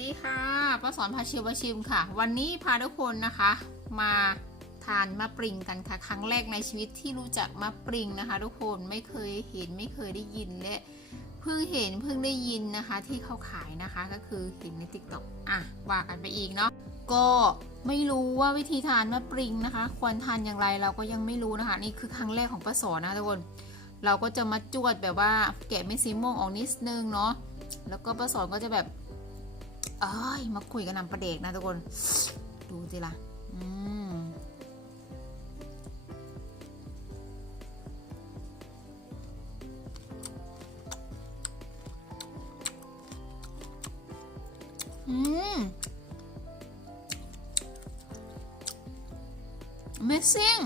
ดีค่ะป้าสอนพาชิวมาชิมค่ะ วันนี้พาทุกคนนะคะ มาทานมะปริงกันค่ะ ครั้งแรกในชีวิตที่รู้จักมะปริงนะคะ ทุกคนไม่เคยเห็นไม่เคยได้ยินและเพิ่งเห็นเพิ่งได้ยินนะคะ ที่เขาขายนะคะก็คือเห็นในติ๊กต็อกอะว่ากันไปอีกเนาะก็ไม่รู้ว่าวิธีทานมะปริงนะคะ ควรทานอย่างไรเราก็ยังไม่รู้นะคะ นี่คือครั้งแรกของป้าสอนนะทุกคนเราก็จะมาจวดแบบว่าแกะเม็ดสีม่วงออกนิดนึงเนาะแล้วก็ป้าสอนก็จะแบบ เอ้ยมาคุยกับนำประเด็กนะทุกคน ดูสิล่ะ อืมอืม Amazing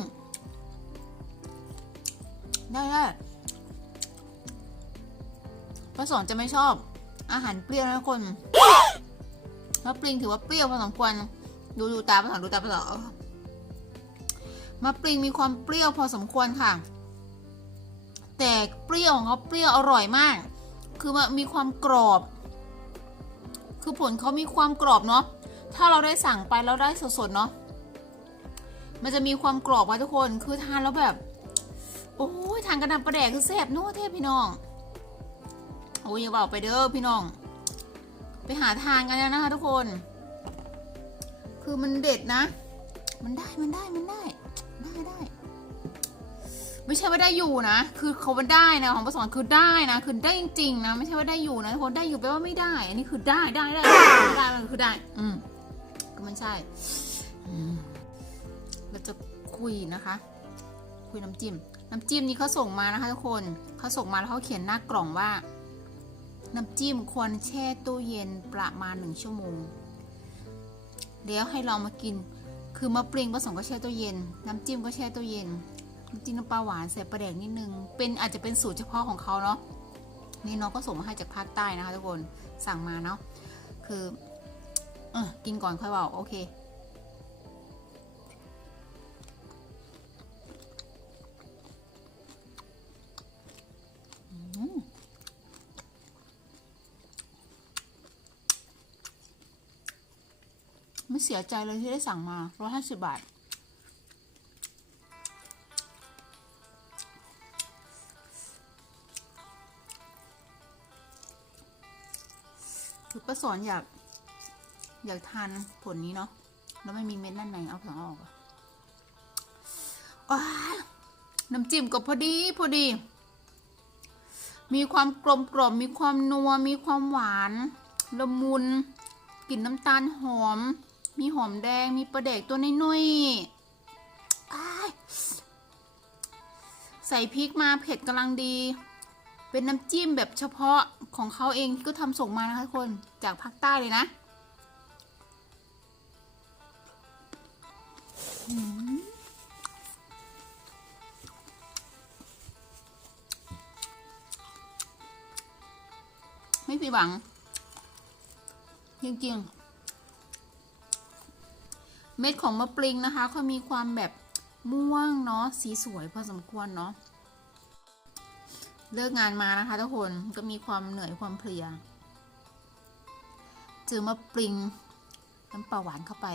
ได้ได้ป้าสอนจะไม่ชอบอาหารเปรี้ยวนะทุกคน มะปริงถือว่าเปรี้ยวพอสมควร ดูดูตาภาษาดูตาภาษามะปริงมีความเปรี้ยวพอสมควรค่ะ แต่เปรี้ยวของเขาเปรี้ยวอร่อยมาก คือมันมีความกรอบ คือผลเขามีความกรอบเนาะ ถ้าเราได้สั่งไปแล้วได้สดๆเนาะ มันจะมีความกรอบว่ะทุกคน คือทานแล้วแบบ โอ้ยทานกระดำประแดกคือแซ่บนัวเทพพี่น้อง โอ้ยอย่าบอกไปเด้อพี่น้อง ไปหาทานกันนะคะทุกคน คือมันเด็ดนะ มันได้มันได้มันได้ได้ได้ ไม่ใช่ว่าได้อยู่นะ คือเขาว่าได้นะของประสอนคือได้นะ คือได้จริงๆนะ ไม่ใช่ว่าได้อยู่นะทุกคนได้อยู่แปลว่าไม่ได้ อันนี้คือได้ได้ได้ได้มันคือได้ อืมก็มันใช่เราจะคุยนะคะ คุยน้ำจิ้ม น้ำจิ้มนี้เขาส่งมานะคะทุกคนเขาส่งมาแล้วเขาเขียนหน้ากล่องว่า น้ำจิ้มควรแช่ตู้เย็นประมาณหนึ่งชั่วโมงเดี๋ยวให้ลองมากิน คือมะปริงผสมก็แช่ตู้เย็น น้ำจิ้มก็แช่ตู้เย็น น้ำจิ้มน้ำปลาหวานใส่ปลาแดกนิดนึง เป็นอาจจะเป็นสูตรเฉพาะของเขาเนาะ นี่น้องก็ส่งมาให้จากภาคใต้นะคะทุกคน สั่งมาเนาะ คือ เออกินก่อนค่อยบอกโอเค เสียใจเลยที่ได้สั่งมา150บาท คือป้าสอนอยาก อยากทานผลนี้เนาะ แล้วไม่มีเม็ดด้านในเอาผงออกอะอ้ายน้ำจิ้มก็พอดีพอดี มีความกลมกล่อมมีความนัว มีความหวาน ละมุน กลิ่นน้ำตาลหอม มีหอมแดง มีปลาแดกตัวน้อยๆใส่พริกมาเผ็ดกำลังดี เป็นน้ำจิ้มแบบเฉพาะของเขาเองที่ก็ทำส่งมานะคะทุกคน จากภาคใต้เลยนะไม่ผิดหวัง จริงๆ เม็ดของมะปริงนะคะเขามีความแบบม่วงเนาะสีสวยพอสมควรเนาะเลิกงานมานะคะทุกคนก็มีความเหนื่อยความเพลียเจอมะปริงน้ำปลาหวานเข้าไป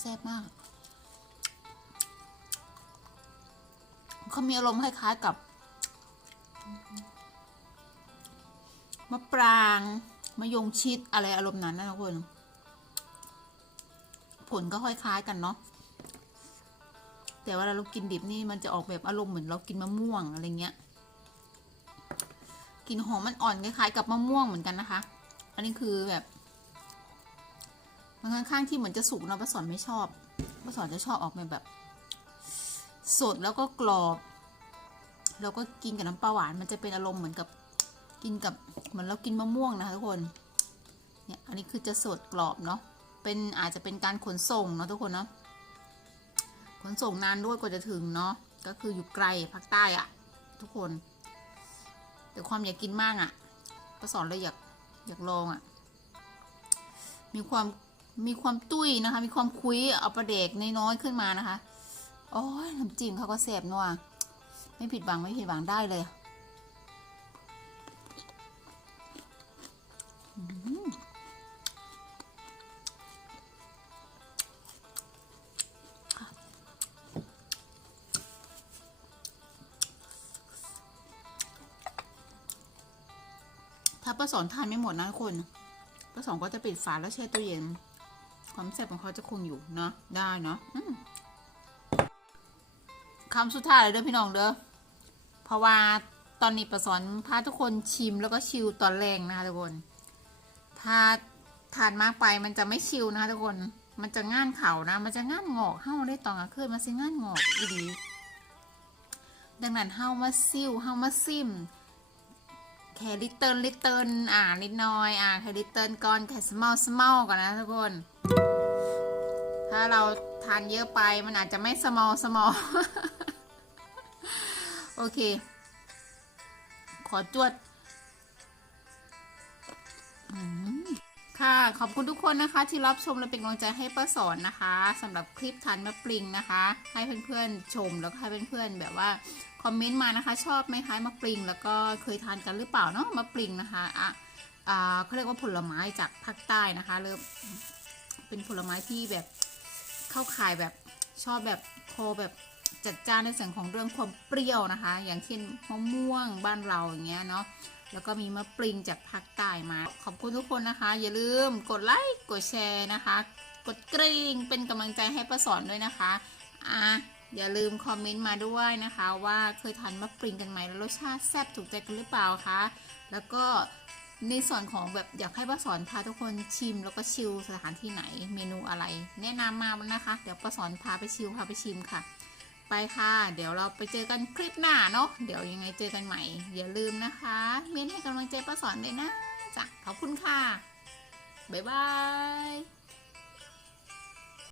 แซ่บมาก เขามีอารมณ์คล้ายๆกับมะปรางมะยงชิดอะไรอารมณ์นั้นนะทุกคนผลก็คล้ายๆกันเนาะแต่วลาเรากินดิบนี่มันจะออกแบบอารมณ์เหมือนเรากินมะม่วงอะไรเงี้ยกลิ่นหอมมันอ่อนคล้ายๆกับมะม่วงเหมือนกันนะคะ อันนี้คือแบบมันค่อนข้างที่เหมือนจะสุกเนาะป้าสอนไม่ชอบป้าสอนจะชอบออกมาแบบ สดแล้วก็กรอบ แล้วก็กินกับน้ำปลาหวานมันจะเป็นอารมณ์เหมือนกับกินกับเหมือนเรากินมะม่วงนะคะทุกคนเนี่ยอันนี้คือจะสดกรอบเนาะเป็นอาจจะเป็นการขนส่งเนาะทุกคนเนาะขนส่งนานด้วยกว่าจะถึงเนาะก็คืออยู่ไกลภาคใต้อะทุกคน แต่ความอยากกินมากอะป้าสอนเลยอยากอยากลองอะมีความมีความตุ้ยนะคะ มีความคุยเอาประเด็กน้อยๆขึ้นมานะคะ โอ้ยน้ำจิ้มเขาก็แซ่บนัวไม่ผิดหวังไม่ผิดหวังได้เลยถ้าป้าสอนทานไม่หมดนะทุกคนป้าสอนก็จะปิดฝาแล้วแช่ตู้เย็น ความแซ่บของเขาจะคงอยู่เนาะได้เนาะ คำสุดท้ายเลยเด้อพี่น้องเด้อเพราะว่าตอนนี้ประสอนพาทุกคนชิมแล้วก็ชิลตอนแรงนะคะทุกคน ถ้าทานมากไปมันจะไม่ชิลนะคะทุกคน มันจะง่านเข่านะ มันจะง่านงอกเฮ้าได้ตอนกลางคืนมันสิง่านงอกอีดี ดังนั้นเฮ้ามาซิลเฮ้ามาซิมแค่ลิตเติลลิตเติลอ่านิดหน้อย อ่าแค่ลิตเติลก่อนแค่สมอลสมอลก่อนนะทุกคน ถ้าเราทานเยอะไปมันอาจจะไม่สมอลสมอล โอเค ขอจวดค่ะ ขอบคุณทุกคนนะคะ ที่รับชมและเป็นกำลังใจให้ป้าสอนนะคะสำหรับคลิปทานมะปริงนะคะ ให้เพื่อนๆชมแล้วก็ให้เพื่อนๆแบบว่าคอมเมนต์มานะคะ ชอบไหมคะมะปริง แล้วก็เคยทานกันหรือเปล่าเนาะมะปริงนะคะอะอ่าเขาเรียกว่าผลไม้จากภาคใต้นะคะเริ่มเป็นผลไม้ที่แบบเข้าขายแบบชอบแบบโคแบบ จัดจ้านในส่วนของเรื่องความเปรี้ยวนะคะ อย่างเช่นมะม่วงบ้านเราอย่างเงี้ยเนาะแล้วก็มีมะปริงจากภาคใต้มา ขอบคุณทุกคนนะคะ อย่าลืมกดไลค์กดแชร์นะคะ กดกริ่งเป็นกำลังใจให้ป้าสอนด้วยนะคะอะอย่าลืมคอมเมนต์มาด้วยนะคะ ว่าเคยทานมะปริงกันไหมแล้วรสชาติแซ่บถูกใจกันหรือเปล่าคะแล้วก็ในส่วนของแบบอยากให้ป้าสอนพาทุกคนชิมแล้วก็ชิลสถานที่ไหนเมนูอะไร แนะนำมานะคะ เดี๋ยวป้าสอนพาไปชิลพาไปชิมค่ะ ไปค่ะ เดี๋ยวเราไปเจอกันคลิปหน้าเนาะ เดี๋ยวยังไงเจอกันใหม่ อย่าลืมนะคะ เม้นให้กำลังใจป้าสอนเลยนะจ้ะขอบคุณค่ะ บ๊ายบาย